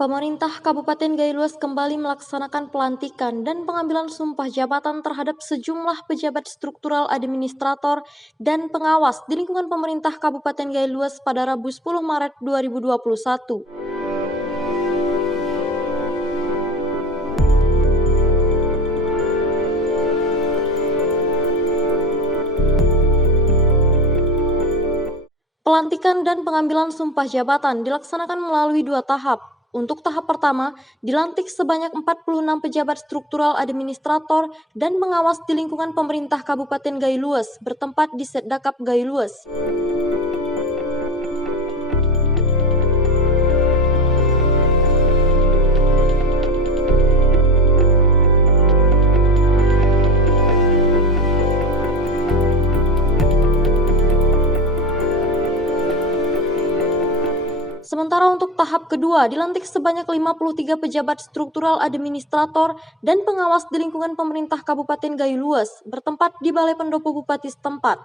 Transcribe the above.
Pemerintah Kabupaten Gailuas kembali melaksanakan pelantikan dan pengambilan sumpah jabatan terhadap sejumlah pejabat struktural administrator dan pengawas di lingkungan pemerintah Kabupaten Gailuas pada Rabu 10 Maret 2021. Pelantikan dan pengambilan sumpah jabatan dilaksanakan melalui 2 tahap. Untuk tahap pertama, dilantik sebanyak 46 pejabat struktural administrator dan pengawas di lingkungan pemerintah Kabupaten Gailuas bertempat di Setdakap Gailuas. Sementara untuk tahap kedua, dilantik sebanyak 53 pejabat struktural administrator dan pengawas di lingkungan pemerintah Kabupaten Gailuas bertempat di Balai Pendopo Bupati setempat.